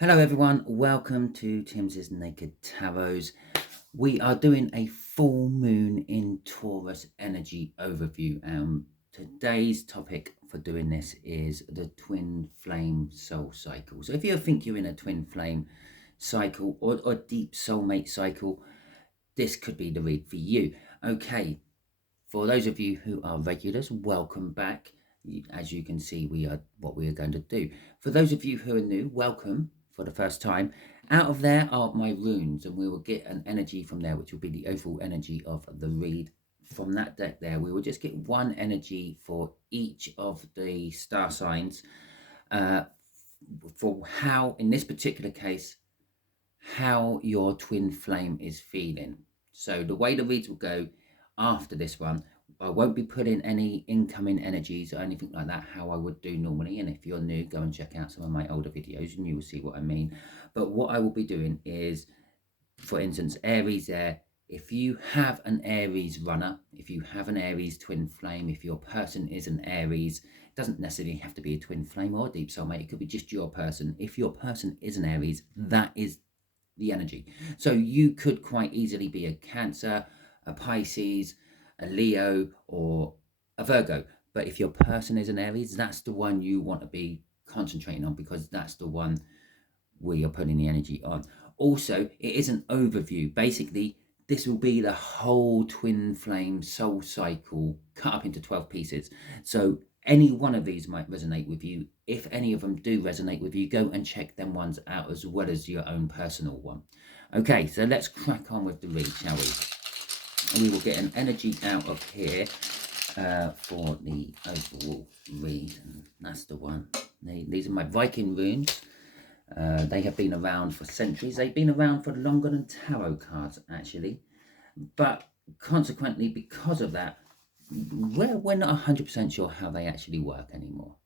Hello everyone, welcome to Timsy Naked Tarots. We are doing a full moon in Taurus energy overview. Today's topic for doing this is the twin flame soul cycle. So if you think you're in a twin flame cycle or deep soulmate cycle, this could be the read for you. Okay, for those of you who are regulars, welcome back. As you can see, what we are going to do. For those of you who are new, welcome for the first time. Out of there are my runes, and we will get an energy from there, which will be the overall energy of the read. From that deck there, we will just get one energy for each of the star signs for how, in this particular case, how your twin flame is feeling. So the way the reads will go after this one, I won't be putting any incoming energies or anything like that, how I would do normally. And if you're new, go and check out some of my older videos and you will see what I mean. But what I will be doing is, for instance, Aries there. If you have an Aries runner, if you have an Aries twin flame, if your person is an Aries, it doesn't necessarily have to be a twin flame or a deep soulmate. It could be just your person. If your person is an Aries, that is the energy. So you could quite easily be a Cancer, a Pisces, a Leo, or a Virgo. But if your person is an Aries, that's the one you want to be concentrating on, because that's the one where you're putting the energy on. Also, it is an overview. Basically, this will be the whole twin flame soul cycle cut up into 12 pieces. So any one of these might resonate with you. If any of them do resonate with you, go and check them ones out as well as your own personal one. Okay, so let's crack on with the read, shall we? And we will get an energy out of here for the overall read. And that's the one. These are my Viking runes. They have been around for centuries. They've been around for longer than tarot cards, actually. But consequently, because of that, we're not 100% sure how they actually work anymore.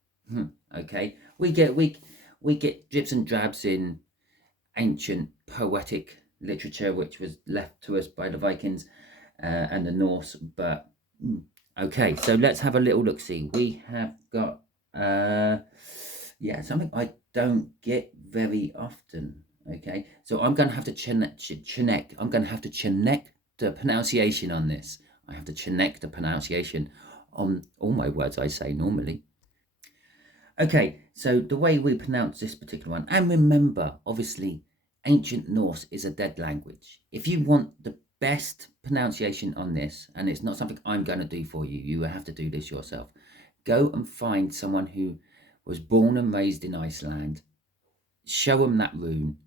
Okay, we get drips and drabs in ancient poetic literature, which was left to us by the Vikings and the Norse. But okay, so let's have a little look. See, we have got something I don't get very often. Okay, so I'm going to have to connect. I'm going to have to connect the pronunciation on this. I have to connect the pronunciation on all my words I say normally. Okay, so the way we pronounce this particular one, and remember, obviously, ancient Norse is a dead language. If you want the best pronunciation on this, and it's not something I'm going to do for you, you have to do this yourself. Go and find someone who was born and raised in Iceland, show them that rune,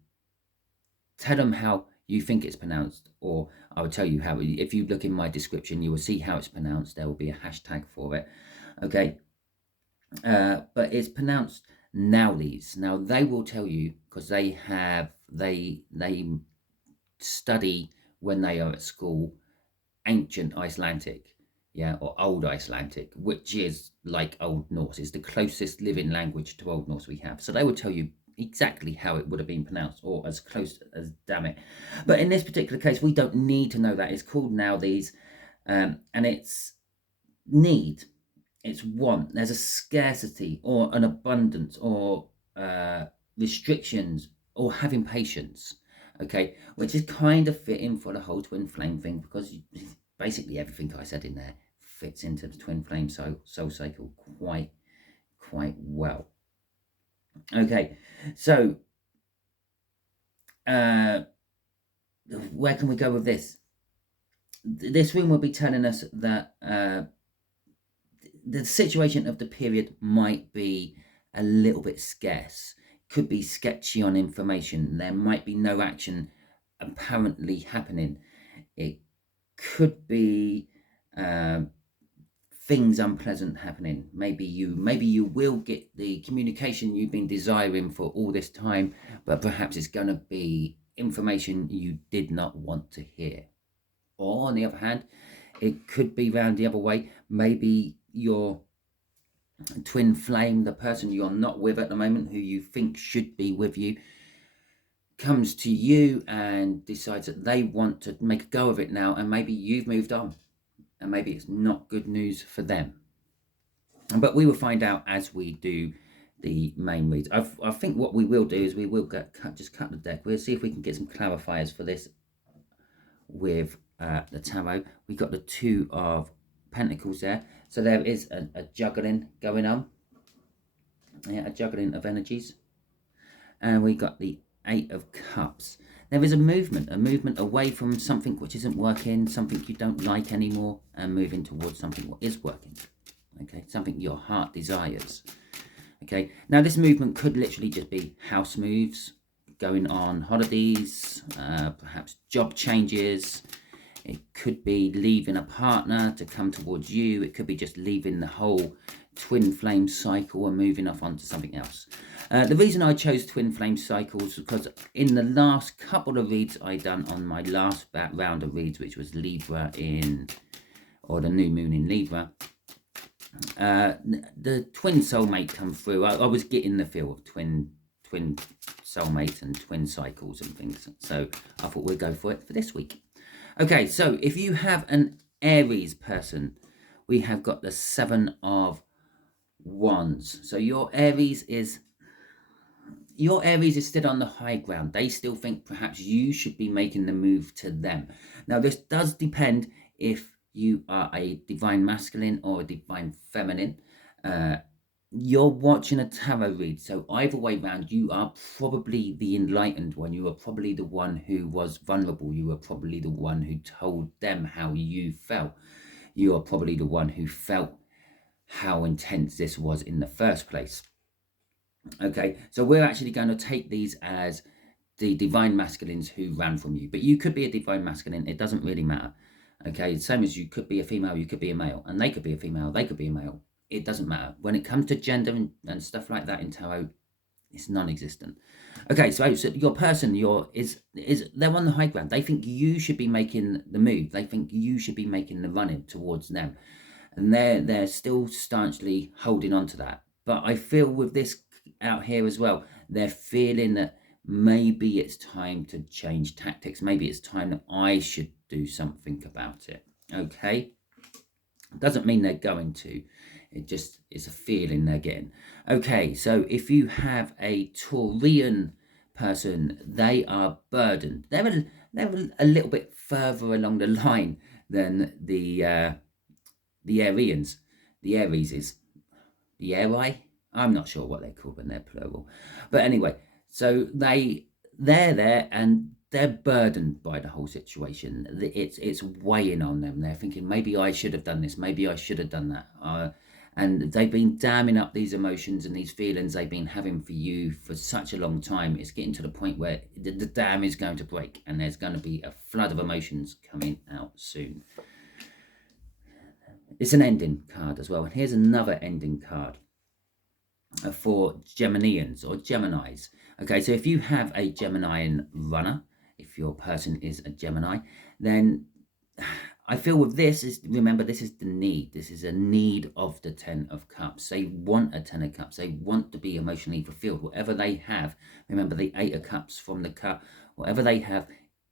tell them how you think it's pronounced, or I will tell you how. If you look in my description, you will see how it's pronounced. There will be a hashtag for it. Okay, but it's pronounced Nowlies. Now they will tell you, because they study when they are at school ancient Icelandic, or Old Icelandic, which is like Old Norse. It's the closest living language to Old Norse we have. So they will tell you exactly how it would have been pronounced, or as close as damn it. But in this particular case, we don't need to know that. It's called Nowlies, and it's need. It's want. There's a scarcity or an abundance or restrictions or having patience. Okay, which is kind of fitting for the whole twin flame thing, because basically everything I said in there fits into the twin flame soul cycle quite well. Okay, so where can we go with this? This room will be telling us that the situation of the period might be a little bit scarce, could be sketchy on information. There might be no action apparently happening. It could be things unpleasant happening. Maybe you will get the communication you've been desiring for all this time, but perhaps it's going to be information you did not want to hear. Or on the other hand, it could be round the other way. Maybe your twin flame, the person you're not with at the moment, who you think should be with you, comes to you and decides that they want to make a go of it now, and maybe you've moved on, and maybe it's not good news for them. But we will find out as we do the main reads. I think what we will do is we will just cut the deck. We'll see if we can get some clarifiers for this with the tarot. We got the Two of Pentacles there, so there is a juggling going on. Yeah, a juggling of energies. And we got the Eight of Cups. There is a movement away from something which isn't working, something you don't like anymore, and moving towards something what is working. Okay, something your heart desires. Okay, now this movement could literally just be house moves, going on holidays, perhaps job changes. It could be leaving a partner to come towards you. It could be just leaving the whole twin flame cycle and moving off onto something else. The reason I chose twin flame cycles was because in the last couple of reads I done on my last round of reads, which was Libra or the new moon in Libra, the twin soulmate come through. I was getting the feel of twin soulmates and twin cycles and things. So I thought we'd go for it for this week. Okay, so if you have an Aries person, we have got the Seven of Wands. So your Aries is still on the high ground. They still think perhaps you should be making the move to them. Now, this does depend if you are a divine masculine or a divine feminine. You're watching a tarot read, so either way round, you are probably the enlightened one. You are probably the one who was vulnerable. You are probably the one who told them how you felt. You are probably the one who felt how intense this was in the first place. Okay, so we're actually going to take these as the divine masculines who ran from you. But you could be a divine masculine. It doesn't really matter. Okay, same as you could be a female, you could be a male. And they could be a female, they could be a male. It doesn't matter. When it comes to gender and stuff like that in tarot, it's non-existent. Okay, so your person, they're on the high ground. They think you should be making the move. They think you should be making the running towards them. And they're still staunchly holding on to that. But I feel with this out here as well, they're feeling that maybe it's time to change tactics. Maybe it's time that I should do something about it. Okay? Doesn't mean they're going to. It just is a feeling they're getting. Okay, so if you have a Taurian person, they are burdened. They're a little bit further along the line than the Arians. The Aries is the Arii. I'm not sure what they're called when they're plural. But anyway, so they're there and they're burdened by the whole situation. It's weighing on them. They're thinking, maybe I should have done this. Maybe I should have done that. And they've been damming up these emotions and these feelings they've been having for you for such a long time. It's getting to the point where the dam is going to break and there's going to be a flood of emotions coming out soon. It's an ending card as well. And here's another ending card for Geminians or Geminis. Okay, so if you have a Geminian runner, if your person is a Gemini, then I feel with this remember, this is the need. This is a need of the Ten of Cups. They want a Ten of Cups. They want to be emotionally fulfilled. Whatever they have, remember the Eight of Cups from the cup, whatever they have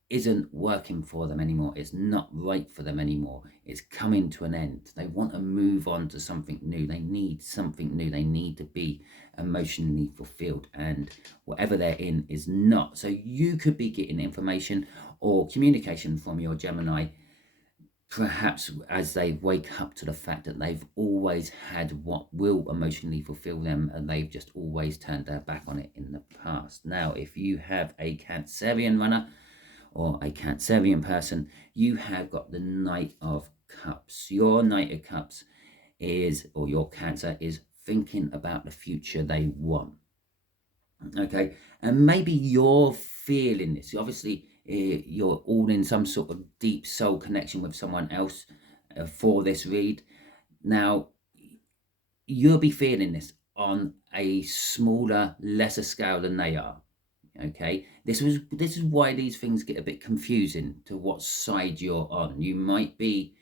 isn't working for them anymore. It's not right for them anymore. It's coming to an end. They want to move on to something new. They need something new. They need to be emotionally fulfilled, and whatever they're in is not. So you could be getting information or communication from your Gemini, perhaps as they wake up to the fact that they've always had what will emotionally fulfill them, and they've just always turned their back on it in the past. Now, if you have a Cancerian runner or a Cancerian person, you have got the Knight of Cups. Your Knight of Cups is, or your Cancer is thinking about the future they want. Okay, and maybe you're feeling this. Obviously, you're all in some sort of deep soul connection with someone else for this read. Now, you'll be feeling this on a smaller, lesser scale than they are. Okay, this is why these things get a bit confusing to what side you're on. You might be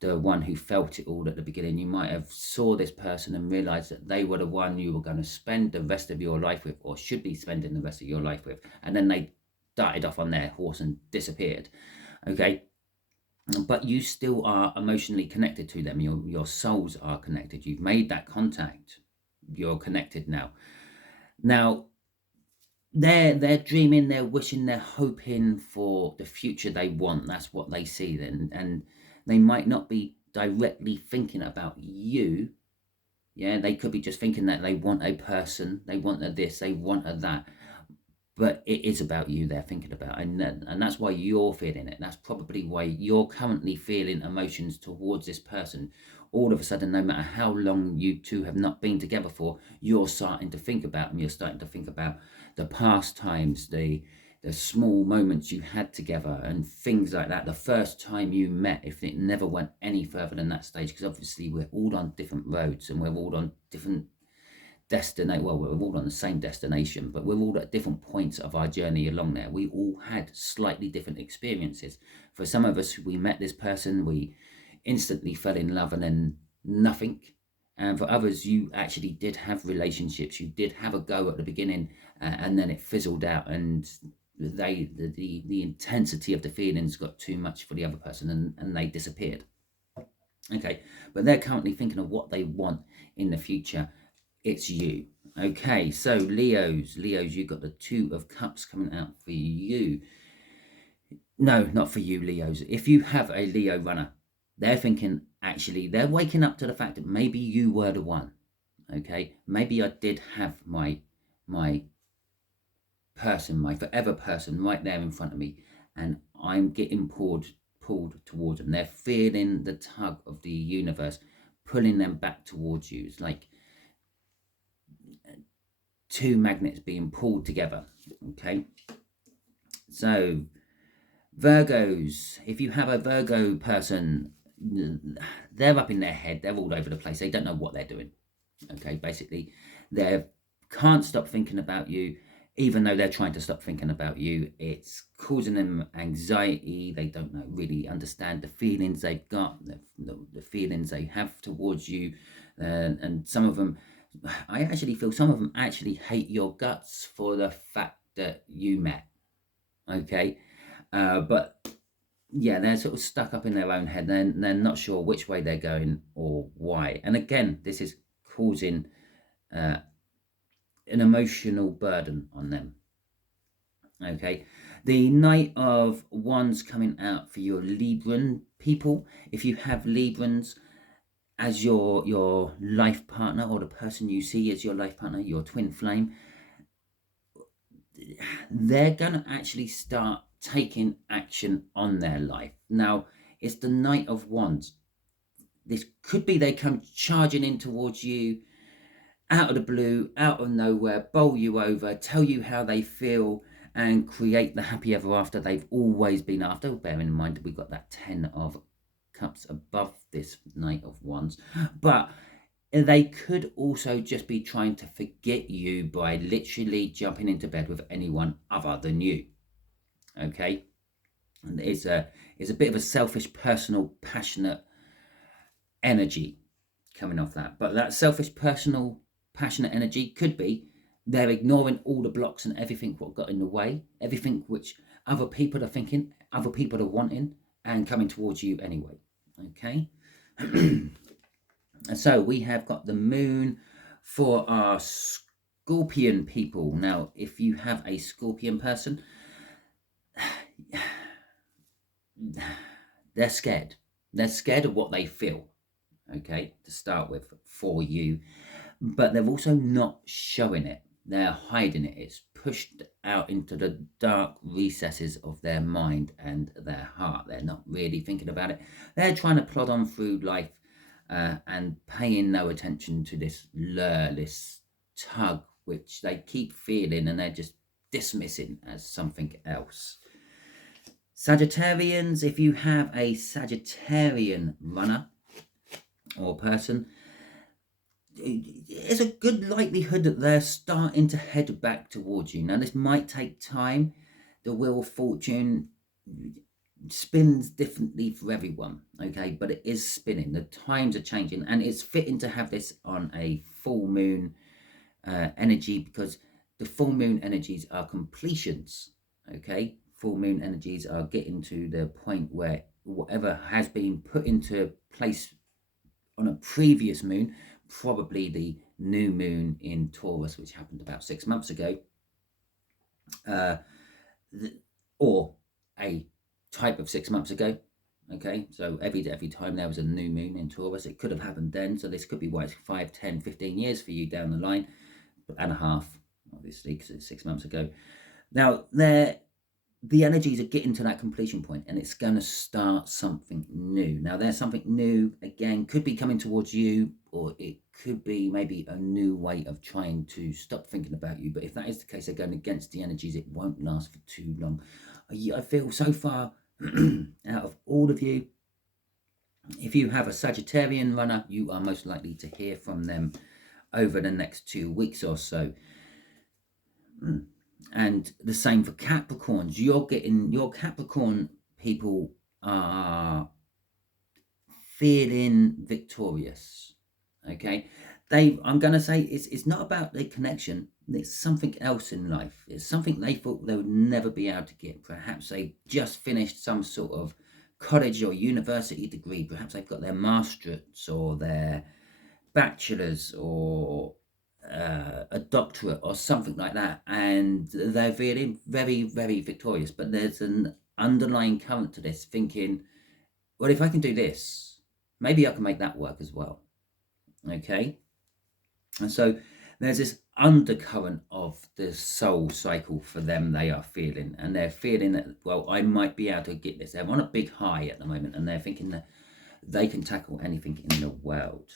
the one who felt it all at the beginning. You might have saw this person and realized that they were the one you were going to spend the rest of your life with, or should be spending the rest of your life with, and then they darted off on their horse and disappeared. Okay, but you still are emotionally connected to them. Your souls are connected. You've made that contact. you're connected now. Now, they're dreaming, they're wishing, they're hoping for the future they want. That's what they see then, and they might not be directly thinking about you. Yeah, they could be just thinking that they want a person, they want a this, they want a that, but it is about you they're thinking about, and that's why you're feeling it. That's probably why you're currently feeling emotions towards this person. All of a sudden, no matter how long you two have not been together for, you're starting to think about them. You're starting to think about the past times, the small moments you had together and things like that. The first time you met, if it never went any further than that stage, because obviously we're all on different roads and we're all on different destination. Well, we're all on the same destination, but we're all at different points of our journey along there. We all had slightly different experiences. For some of us, we met this person, we instantly fell in love, and then nothing. And for others, you actually did have relationships, you did have a go at the beginning, and then it fizzled out, and the intensity of the feelings got too much for the other person, and they disappeared. Okay, but they're currently thinking of what they want in the future. It's you. Okay, so Leos, you got the Two of Cups coming out for you. No, not for you, Leos. If you have a Leo runner, they're thinking, actually, they're waking up to the fact that maybe you were the one. Okay, maybe I did have my person, my forever person, right there in front of me, and I'm getting pulled towards them. They're feeling the tug of the universe pulling them back towards you. It's like two magnets being pulled together. Okay, so Virgos, if you have a Virgo person, they're up in their head, they're all over the place, they don't know what they're doing. Okay, basically they can't stop thinking about you. Even though they're trying to stop thinking about you, it's causing them anxiety. They don't really understand the feelings they've got, the feelings they have towards you, and some of them, I actually feel some of them actually hate your guts for the fact that you met. Okay, but yeah, they're sort of stuck up in their own head. They're not sure which way they're going or why. And again, this is causing an emotional burden on them. Okay, the Knight of Wands coming out for your Libran people. If you have Librans as your life partner, or the person you see as your life partner, your twin flame, they're going to actually start taking action on their life. Now, it's the Knight of Wands. This could be they come charging in towards you out of the blue, out of nowhere, bowl you over, tell you how they feel, and create the happy ever after they've always been after. Bearing in mind we've got that 10 of Cups above this Knight of Wands. But they could also just be trying to forget you by literally jumping into bed with anyone other than you. Okay, and it's a bit of a selfish, personal, passionate energy coming off that. But that selfish, personal, passionate energy could be they're ignoring all the blocks and everything what got in the way, everything which other people are thinking, other people are wanting, and coming towards you anyway. Okay. And so we have got the Moon for our Scorpion people. Now, if you have a Scorpion person, they're scared. They're scared of what they feel, okay, to start with, for you. But they're also not showing it. They're hiding it. It's pushed out into the dark recesses of their mind and their heart. They're not really thinking about it. They're trying to plod on through life and paying no attention to this lure, this tug, which they keep feeling and they're just dismissing as something else. Sagittarians, if you have a Sagittarian runner or person, there's a good likelihood that they're starting to head back towards you. Now, this might take time. The Wheel of Fortune spins differently for everyone, okay, but it is spinning. The times are changing, and it's fitting to have this on a full moon energy, because the full moon energies are completions. Okay, full moon energies are getting to the point where whatever has been put into place on a previous moon, probably new moon in Taurus, which happened about 6 months ago, or a type of 6 months ago. Okay, so every time there was a new moon in Taurus, it could have happened then. So this could be why it's 5, 10, 15 years for you down the line, and a half, obviously, because it's 6 months ago. Now, the energies are getting to that completion point, and it's going to start something new. Now, there's something new, again, could be coming towards you, or it could be maybe a new way of trying to stop thinking about you. But if that is the case, they're going against the energies. It won't last for too long. I feel so far out of all of you, if you have a Sagittarian runner, you are most likely to hear from them over the next 2 weeks or so. And the same for Capricorns. Your Capricorn people are feeling victorious. Okay, I'm going to say it's not about the connection. It's something else in life. It's something they thought they would never be able to get. Perhaps they just finished some sort of college or university degree. Perhaps they've got their master's or their bachelor's or a doctorate or something like that, and they're feeling very, very victorious. But there's an underlying current to this, thinking, well, if I can do this, maybe I can make that work as well. Okay, and so there's this undercurrent of the soul cycle for them. They are feeling, and they're feeling that, well, I might be able to get this. They're on a big high at the moment, and they're thinking that they can tackle anything in the world.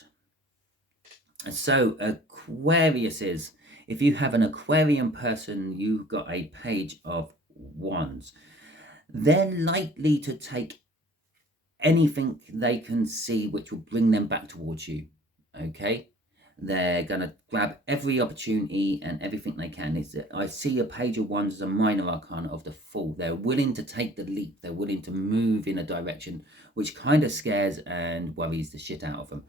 And so Aquarius is, if you have an Aquarian person, you've got a Page of Wands. They're likely to take anything they can see which will bring them back towards you. Okay, they're going to grab every opportunity and everything they can. I see a Page of Wands as a minor arcana of the Fool. They're willing to take the leap. They're willing to move in a direction which kind of scares and worries the shit out of them.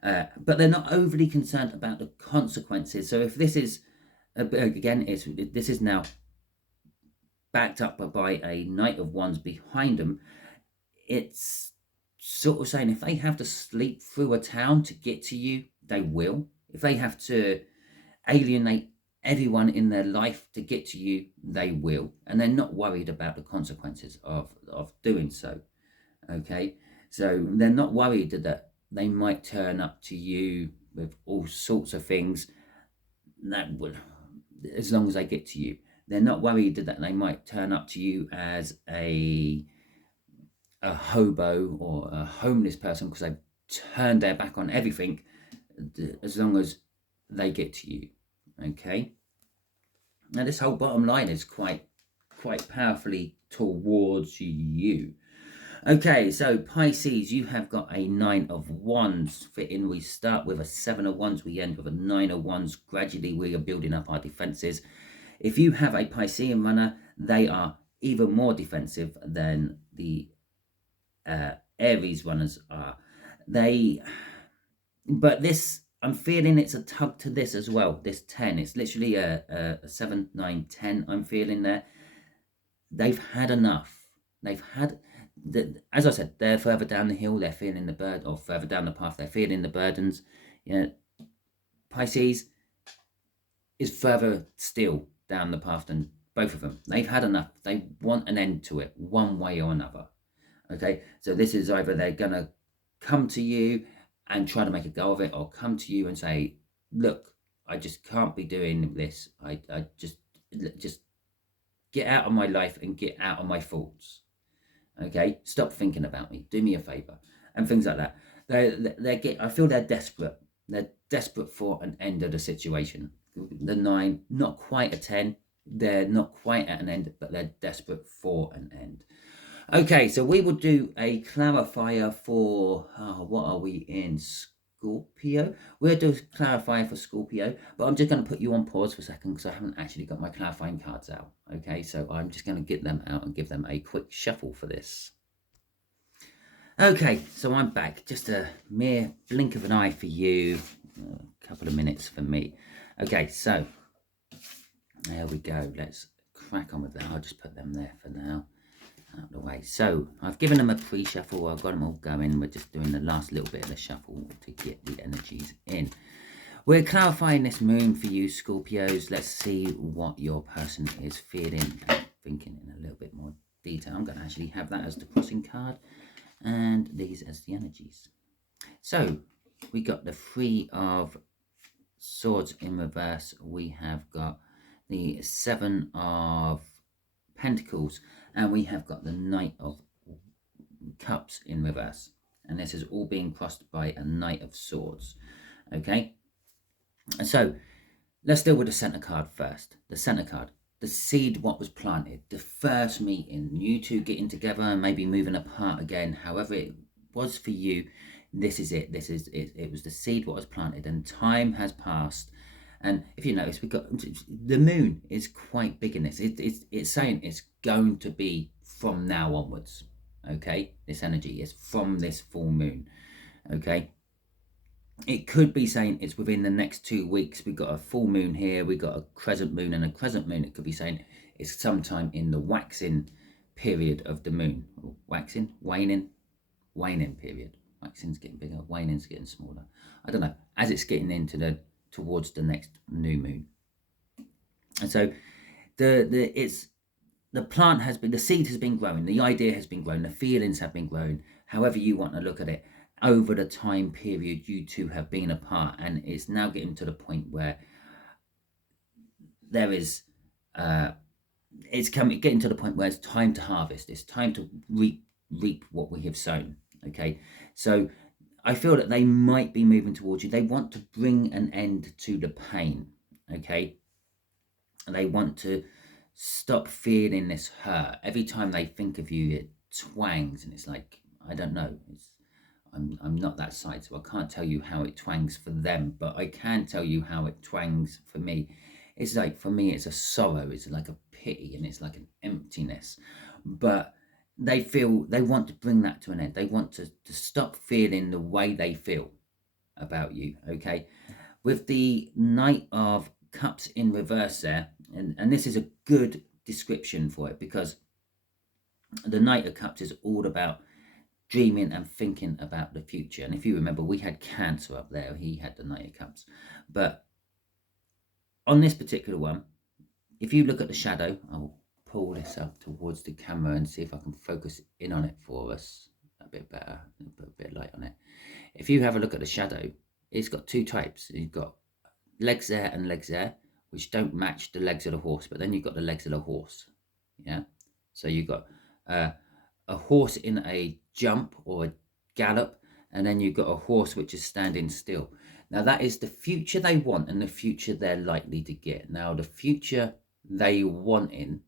But they're not overly concerned about the consequences. So if this is, again, this is now backed up by a Knight of Wands behind them, it's sort of saying if they have to sleep through a town to get to you, they will. If they have to alienate everyone in their life to get to you, they will. And they're not worried about the consequences of doing so. Okay, so they're not worried that they might turn up to you with all sorts of things that would, as long as they get to you. They're not worried that they might turn up to you as a hobo or a homeless person because they've turned their back on everything, as long as they get to you. Okay, now this whole bottom line is quite powerfully towards you. Okay, so Pisces, you have got a 9 of Wands fitting. We start with a 7 of Wands, we end with a 9 of Wands. Gradually, we are building up our defenses. If you have a Piscean runner, they are even more defensive than the Aries runners are. But this, I'm feeling it's a tug to this as well. This 10, it's literally a 7, 9, 10. I'm feeling there. They've had enough. They've had. As I said, they're further down the hill, they're feeling the bird, or further down the path, they're feeling the burdens. Pisces is further still down the path than both of them. They've had enough. They want an end to it, one way or another. Okay, so this is either they're going to come to you and try to make a go of it, or come to you and say, look, I just can't be doing this. I just get out of my life and get out of my thoughts. Okay, stop thinking about me. Do me a favor, and things like that. I feel they're desperate. They're desperate for an end of the situation. The 9, not quite a 10. They're not quite at an end, but they're desperate for an end. Okay, so we will do a clarifier for what are we in? Scorpio. We'll do a clarifier for Scorpio, but I'm just going to put you on pause for a second because I haven't actually got my clarifying cards out. Okay, so I'm just going to get them out and give them a quick shuffle for this. Okay, so I'm back. Just a mere blink of an eye for you, a couple of minutes for me. Okay, so there we go. Let's crack on with that. I'll just put them there for now, out of the way. So I've given them a pre-shuffle. I've got them all going. We're just doing the last little bit of the shuffle to get the energies in. We're clarifying this moon for you, Scorpios. Let's see what your person is feeling and thinking in a little bit more detail. I'm going to actually have that as the crossing card and these as the energies. So we got the Three of Swords in reverse. We have got the Seven of Pentacles, and we have got the Knight of Cups in reverse. And this is all being crossed by a Knight of Swords. Okay, so let's deal with the center card first. The center card, the seed, what was planted, the first meeting, you two getting together and maybe moving apart again, however it was for you. This is it. This is it. It was the seed what was planted, and time has passed. And if you notice, we got the moon is quite big in this. It's saying it's going to be from now onwards. Okay, this energy is from this full moon. Okay, it could be saying it's within the next 2 weeks. We've got a full moon here, we've got a crescent moon and a crescent moon. It could be saying it's sometime in the waxing period of the moon. Or waxing, waning period. Waxing's getting bigger, waning's getting smaller. I don't know, as it's getting into towards the next new moon. And so the plant has been, the seed has been growing, the idea has been grown, the feelings have been grown, however you want to look at it, over the time period you two have been apart. And it's now getting to the point where there is it's getting to the point where it's time to harvest. It's time to reap what we have sown. Okay, so I feel that they might be moving towards you. They want to bring an end to the pain. Okay, and they want to stop feeling this hurt. Every time they think of you, it twangs, and it's like, I don't know, I'm not that side, so I can't tell you how it twangs for them, but I can tell you how it twangs for me. It's like, for me, it's a sorrow, it's like a pity, and it's like an emptiness. But they want to bring that to an end. They want to stop feeling the way they feel about you. Okay, with the Knight of Cups in reverse there, and this is a good description for it, because the Knight of Cups is all about dreaming and thinking about the future. And if you remember, we had Cancer up there, he had the Knight of Cups. But on this particular one, if you look at the shadow, I'll pull this up towards the camera and see if I can focus in on it for us a bit better, put a bit of light on it. If you have a look at the shadow, it's got two types. You've got legs there and legs there, which don't match the legs of the horse, but then you've got the legs of the horse. Yeah, so you've got a horse in a jump or a gallop, and then you've got a horse which is standing still. Now that is the future they want and the future they're likely to get. Now the future they want in,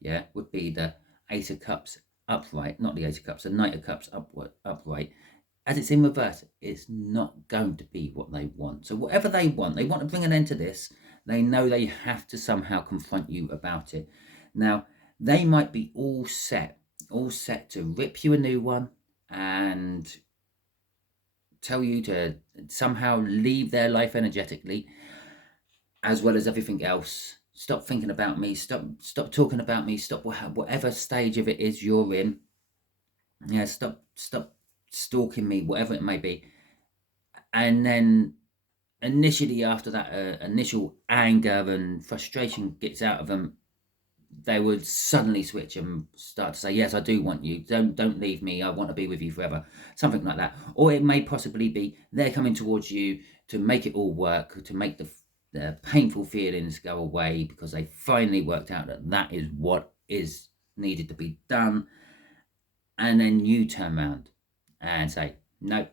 yeah, would be the Ace of Cups upright, not the Ace of Cups, the Knight of Cups upright. As it's in reverse, it's not going to be what they want. So whatever they want to bring an end to this. They know they have to somehow confront you about it. Now, they might be all set to rip you a new one and tell you to somehow leave their life energetically, as well as everything else. Stop thinking about me, stop talking about me, stop whatever stage of it is you're in. Yeah, stop stalking me, whatever it may be. And then initially, after that initial anger and frustration gets out of them, they would suddenly switch and start to say, yes, I do want you, don't leave me, I want to be with you forever, something like that. Or it may possibly be they're coming towards you to make it all work, to make the painful feelings go away, because they finally worked out that is what is needed to be done. And then you turn around and say, no,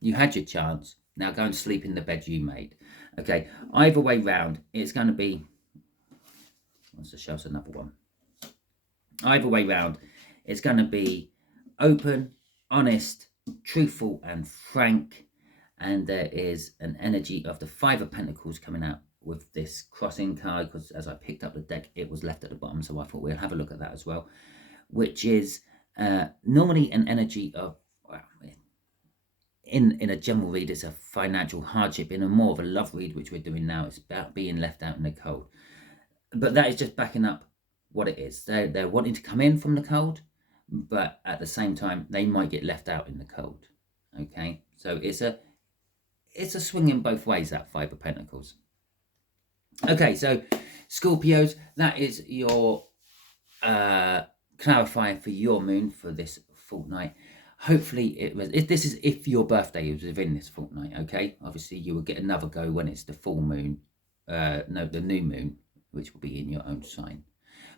you had your chance, now go and sleep in the bed you made. Okay, either way round, it's going to be, let's just show us another one. Either way round, it's going to be open, honest, truthful and frank. And there is an energy of the Five of Pentacles coming out with this crossing card, because as I picked up the deck, it was left at the bottom, so I thought we'll have a look at that as well, which is normally an energy of, well, in a general read, it's a financial hardship. In a more of a love read, which we're doing now, it's about being left out in the cold. But that is just backing up what it is. They're wanting to come in from the cold, but at the same time, they might get left out in the cold. Okay, so it's a swing in both ways, that Five of Pentacles. Okay, so Scorpios, that is your clarifier for your moon for this fortnight. Hopefully this is if your birthday is within this fortnight, okay? Obviously you will get another go when it's the full moon, no, the new moon, which will be in your own sign.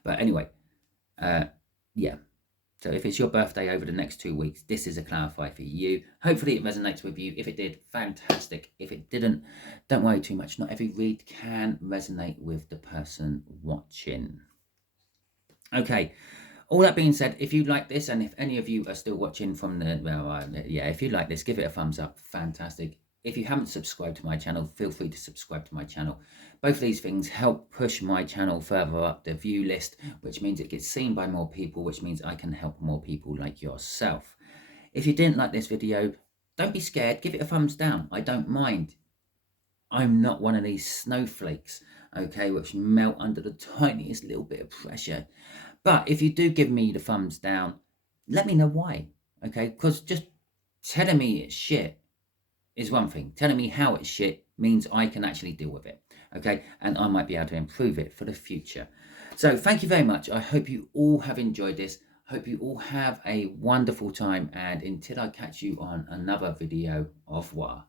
But anyway, yeah. So if it's your birthday over the next 2 weeks, this is a clarifier for you. Hopefully it resonates with you. If it did, fantastic. If it didn't, don't worry too much. Not every read can resonate with the person watching. Okay. All that being said, if you like this, and if any of you are still watching from the, well, yeah, if you like this, give it a thumbs up. Fantastic. If you haven't subscribed to my channel, feel free to subscribe to my channel. Both of these things help push my channel further up the view list, which means it gets seen by more people, which means I can help more people like yourself. If you didn't like this video, don't be scared. Give it a thumbs down. I don't mind. I'm not one of these snowflakes, okay, which melt under the tiniest little bit of pressure. But if you do give me the thumbs down, let me know why, okay? Because just telling me it's shit is one thing. Telling me how it's shit means I can actually deal with it, okay? And I might be able to improve it for the future. So thank you very much. I hope you all have enjoyed this. Hope you all have a wonderful time. And until I catch you on another video, au revoir.